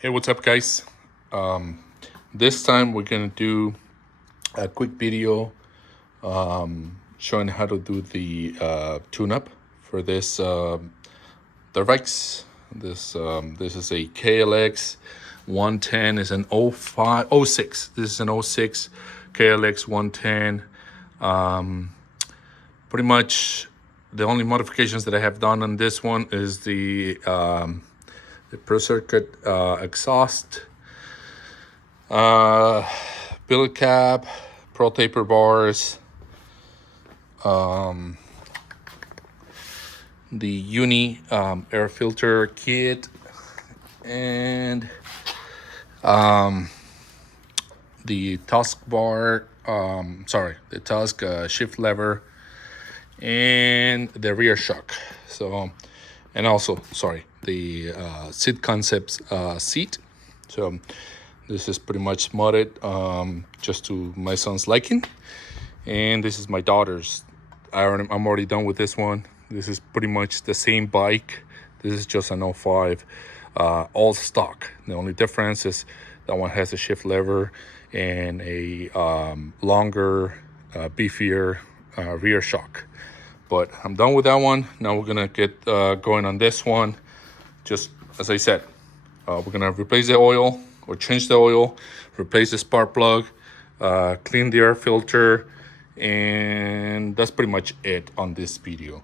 Hey, what's up, guys? This time we're gonna do a quick video showing how to do the tune-up for this dirt bikes. This is a KLX 110. Is an 06. This is an 06 KLX 110. Pretty much the only modifications that I have done on this one is the pro circuit exhaust, billet cap, pro taper bars, the uni air filter kit, and the Tusk bar, the Tusk shift lever, and the rear shock. So, and also, the Seat Concepts seat. So this is pretty much modded just to my son's liking. And this is my daughter's. I'm already done with this one. This is pretty much the same bike. This is just an 05, all stock. The only difference is that one has a shift lever and a longer, beefier rear shock. But I'm done with that one. Now we're gonna get going on this one. Just as I said, we're gonna replace the oil or change the oil, replace the spark plug, clean the air filter, and that's pretty much it on this video.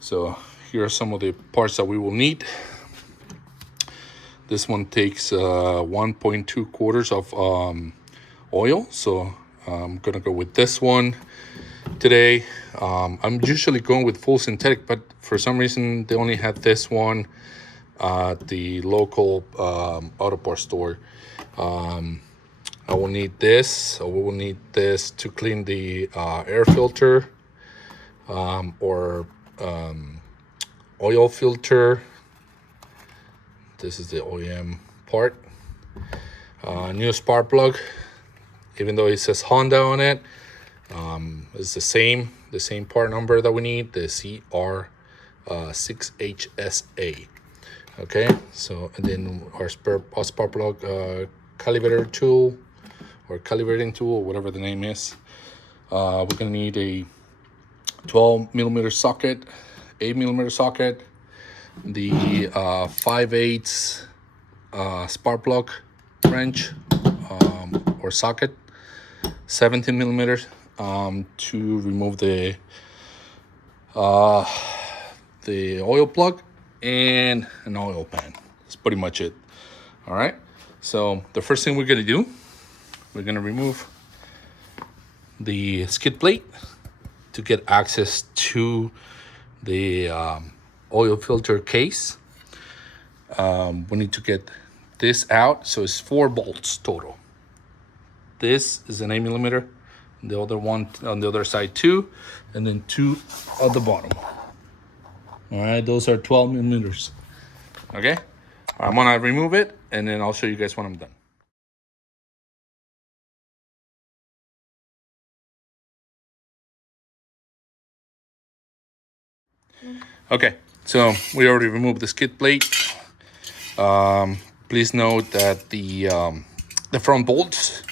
So here are some of the parts that we will need. This one takes 1.2 quarters of oil, so I'm gonna go with this one today. I'm usually going with full synthetic, but for some reason they only had this one at the local auto parts store. I will need this. We will need this to clean the air filter or oil filter. This is the OEM part. New spark plug, even though it says Honda on it, it's the same part number that we need, the CR6HSA. Okay, so and then our spark plug calibrator tool or calibrating tool, whatever the name is. We're gonna need a 12mm socket, 8mm socket, the 5/8 spark plug wrench or socket, 17mm to remove the oil plug, and an oil pan. That's pretty much it. All right, so the first thing we're gonna do, we're gonna remove the skid plate to get access to the oil filter case. We need to get this out, so it's 4 bolts total. This is an 8mm, the other one on the other side 2, and then 2 at the bottom. All right, those are 12mm. Okay, I'm gonna remove it, and then I'll show you guys when I'm done. Okay, so we already removed the skid plate. Please note that the front bolts,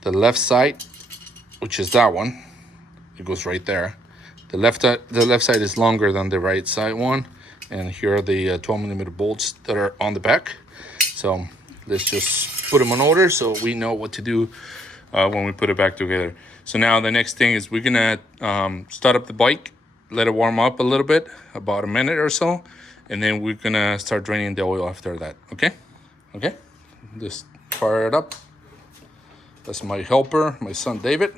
the left side, which is that one, it goes right there. The left side is longer than the right side one, and here are the 12mm bolts that are on the back. So let's just put them in order so we know what to do when we put it back together. So now the next thing is we're gonna start up the bike, let it warm up a little bit, about a minute or so, and then we're gonna start draining the oil after that. Okay, just fire it up. That's my helper, my son David.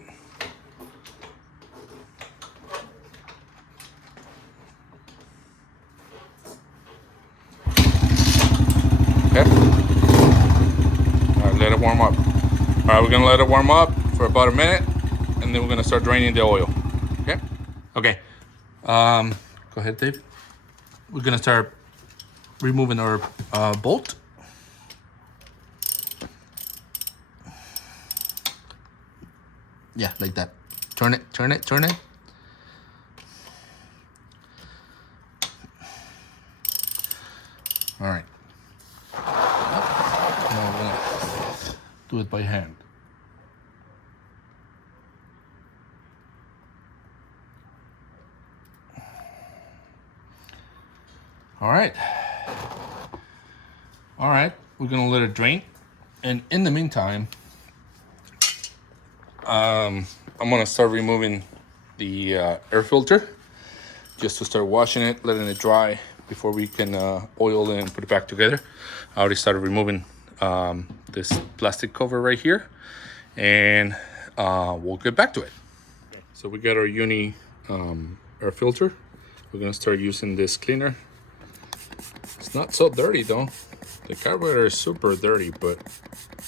Okay, all right, let it warm up. All right, we're gonna let it warm up for about a minute, and then we're gonna start draining the oil. Okay. Go ahead, Dave. We're gonna start removing our bolt. Yeah, like that. Turn it. All right. do it by hand. All right, we're gonna let it drain, and in the meantime, I'm gonna start removing the air filter, just to start washing it, letting it dry before we can oil it and put it back together. I already started removing this plastic cover right here, and we'll get back to it. So we got our uni air filter. We're gonna start using this cleaner. It's not so dirty though. The carburetor is super dirty, but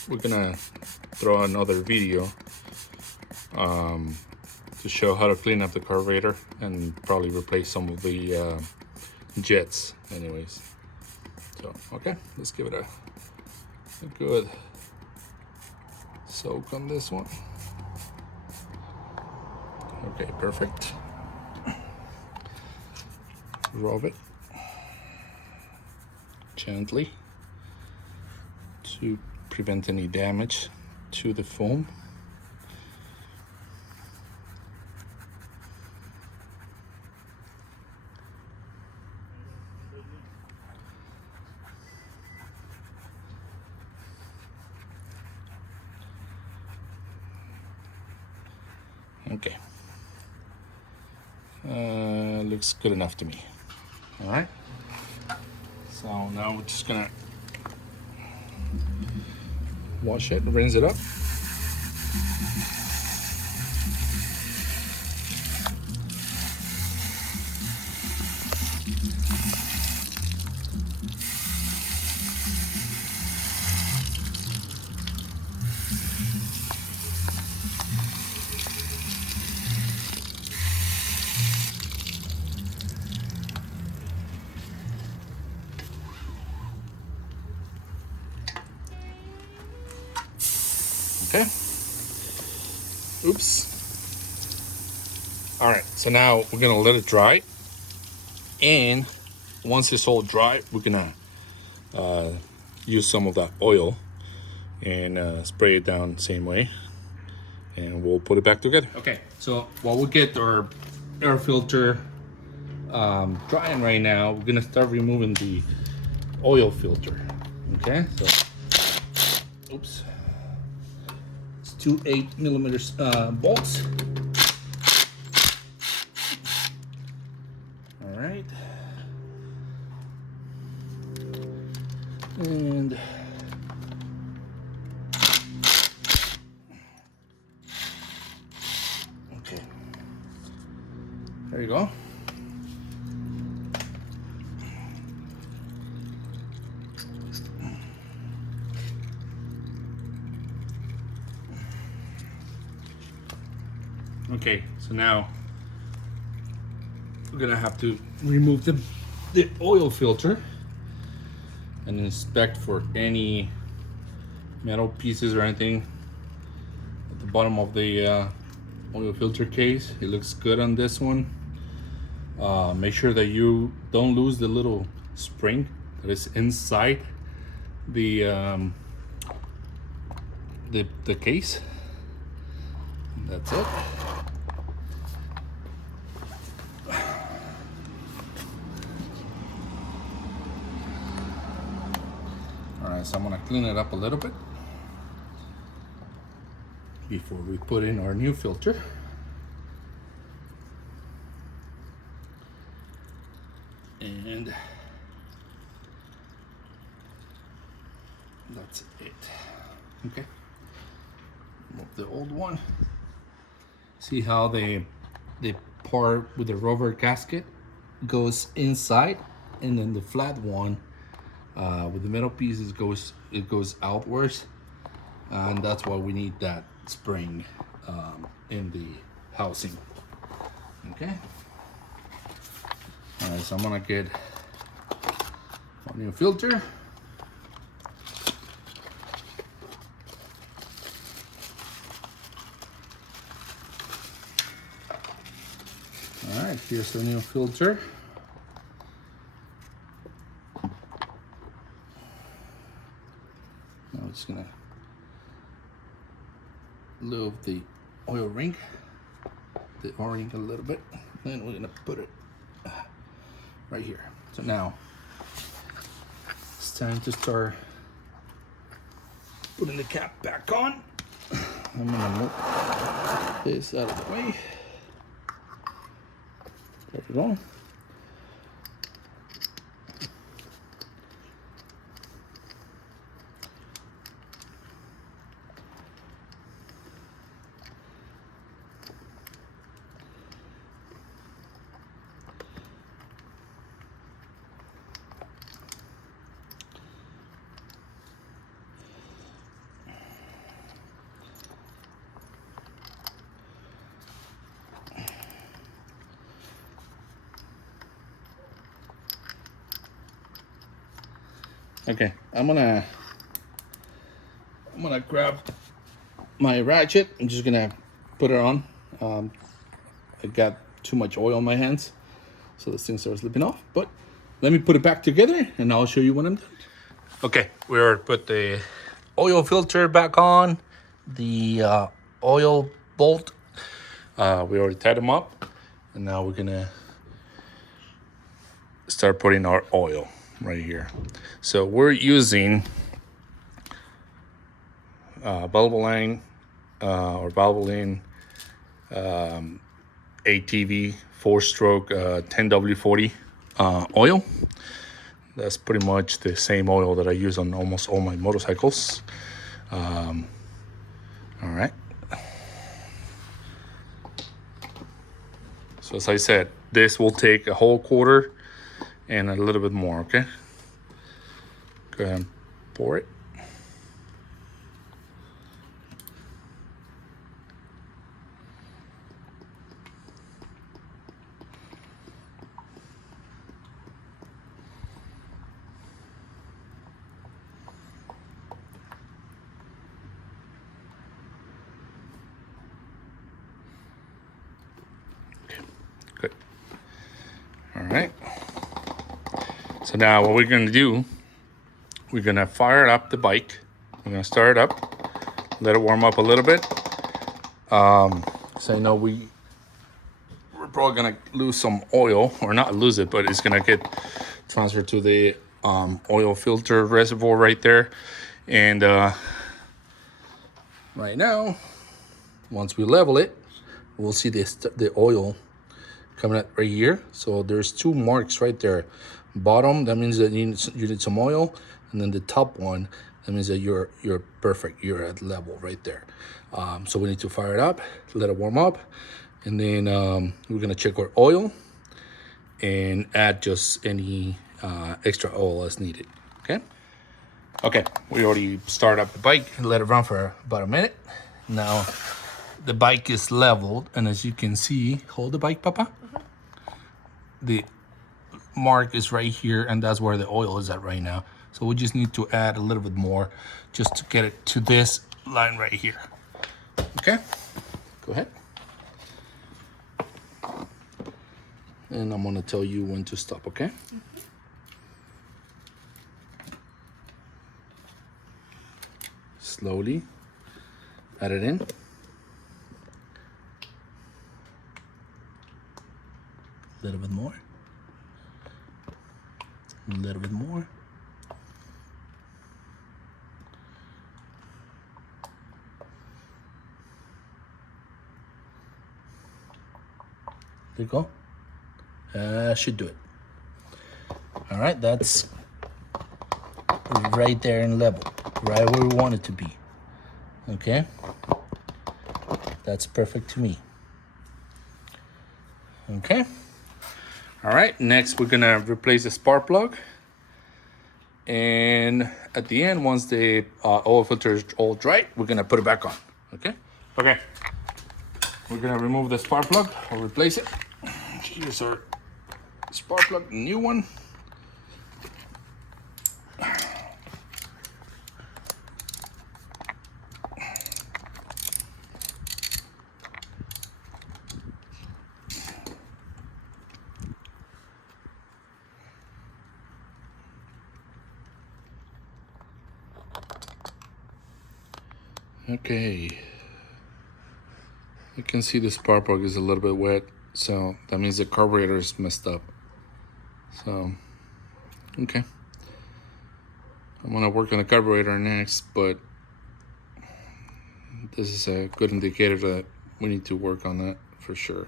we're gonna throw another video to show how to clean up the carburetor and probably replace some of the jets anyways. So okay, let's give it a good soak on this one. Okay, perfect. Rub it gently to prevent any damage to the foam. Okay, looks good enough to me. All right, so now we're just gonna wash it, rinse it up. Okay. Oops. All right, so now we're gonna let it dry, and once it's all dry, we're gonna use some of that oil and spray it down the same way, and we'll put it back together. Okay, so while we get our air filter drying right now, we're gonna start removing the oil filter. Okay, so oops. 2 8mm bolts. All right, and okay, there you go. Okay, so now we're gonna have to remove the oil filter and inspect for any metal pieces or anything at the bottom of the oil filter case. It looks good on this one. Make sure that you don't lose the little spring that is inside the case. That's it. Alright, so I'm gonna clean it up a little bit before we put in our new filter. And that's it. Okay. Remove the old one. See how the part with the rubber gasket goes inside, and then the flat one with the metal pieces goes outwards, and that's why we need that spring in the housing. Okay. All right, so I'm gonna get a new filter. All right, here's the new filter. Now it's gonna lube the oil ring, the O-ring a little bit. Then we're gonna put it right here. So now it's time to start putting the cap back on. I'm gonna move this out of the way. There we go. Okay, I'm gonna grab my ratchet. I'm just gonna put it on. I got too much oil on my hands, so this thing starts slipping off. But let me put it back together, and I'll show you when I'm done. Okay, we already put the oil filter back on, the oil bolt. We already tied them up, and now we're gonna start putting our oil right here. So we're using Valvoline or Valvoline ATV 4-stroke 10W40 oil. That's pretty much the same oil that I use on almost all my motorcycles. All right. So as I said, this will take a whole quarter and a little bit more, okay? Go ahead and pour it. Okay, good. All right. So now what we're gonna do, we're gonna fire up the bike. We're gonna start it up, let it warm up a little bit. So I know we're probably gonna lose some oil, or not lose it, but it's gonna get transferred to the oil filter reservoir right there. And right now, once we level it, we'll see the oil coming out right here. So there's two marks right there. Bottom, that means that you need some oil, and then the top one, that means that you're perfect. You're at level right there. So we need to fire it up, let it warm up, and then we're gonna check our oil and add just any extra oil as needed. Okay. Okay, we already started up the bike and let it run for about a minute. Now the bike is leveled, and as you can see, hold the bike, Papa. The mark is right here, and that's where the oil is at right now. So we just need to add a little bit more just to get it to this line right here. Okay, go ahead. And I'm gonna tell you when to stop, okay? Slowly add it in. A little bit more. A little bit more. There you go. Should do it. All right, that's right there in level, right where we want it to be. Okay, that's perfect to me. Okay. All right, next we're gonna replace the spark plug. And at the end, once the oil filter is all dry, we're gonna put it back on, okay? Okay, we're gonna remove the spark plug or replace it. Here's our spark plug, new one. Okay, You can see the spark plug is a little bit wet, so that means the carburetor is messed up. So, okay. I'm gonna work on the carburetor next, but this is a good indicator that we need to work on that for sure.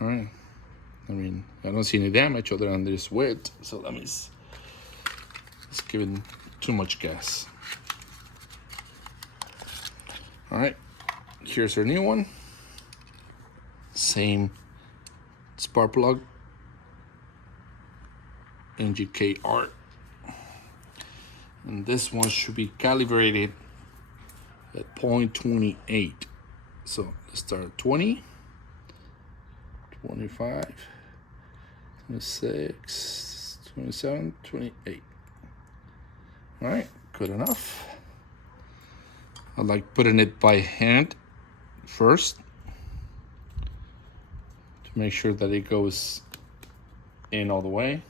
All right. I mean, I don't see any damage other than this wet, so that means it's giving too much gas. All right, here's our new one. Same spark plug, NGK art. And this one should be calibrated at 0.28. So let's start at 20, 25, 26, 27, 28. All right, good enough. I like putting it by hand first to make sure that it goes in all the way.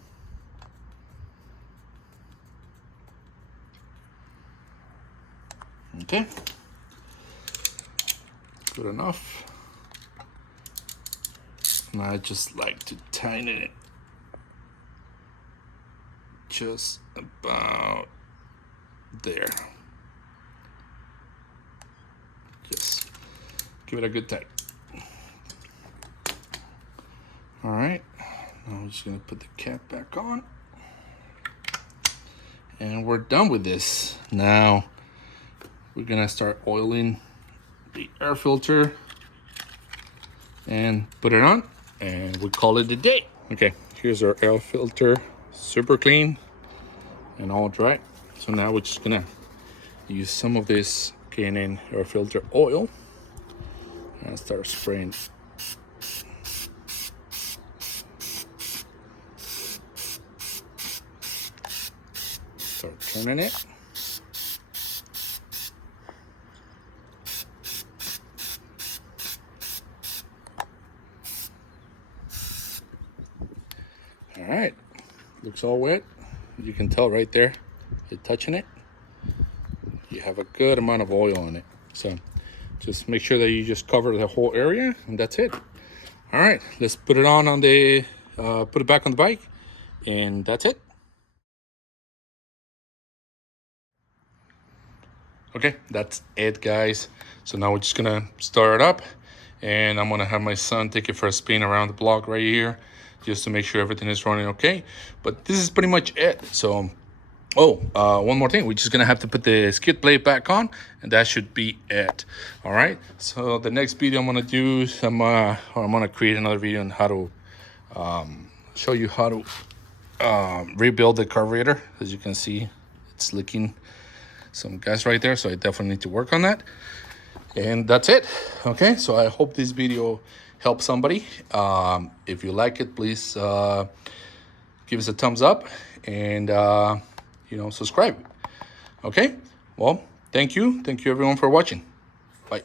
Okay, good enough. And I just like to tighten it just about there. Just give it a good tight. All right, now I'm just gonna put the cap back on. And we're done with this. Now, we're gonna start oiling the air filter and put it on, and we call it a day. Okay, here's our air filter, super clean and all dry. So now we're just gonna use some of this K&N air filter oil and start spraying. Start turning it. All right, looks all wet. You can tell right there, you're touching it. You have a good amount of oil on it. So just make sure that you just cover the whole area, and that's it. All right, let's put it on the, put it back on the bike, and that's it. Okay, that's it, guys. So now we're just gonna start it up, and I'm gonna have my son take it for a spin around the block right here, just to make sure everything is running okay. But this is pretty much it. So, one more thing. We're just gonna have to put the skid plate back on, and that should be it. All right. So the next video I'm gonna do, I'm gonna create another video on how to show you how to rebuild the carburetor. As you can see, it's leaking some gas right there, so I definitely need to work on that. And that's it. Okay, so I hope this video helps somebody. If you like it, please give us a thumbs up and subscribe. Okay, well, thank you everyone for watching. Bye.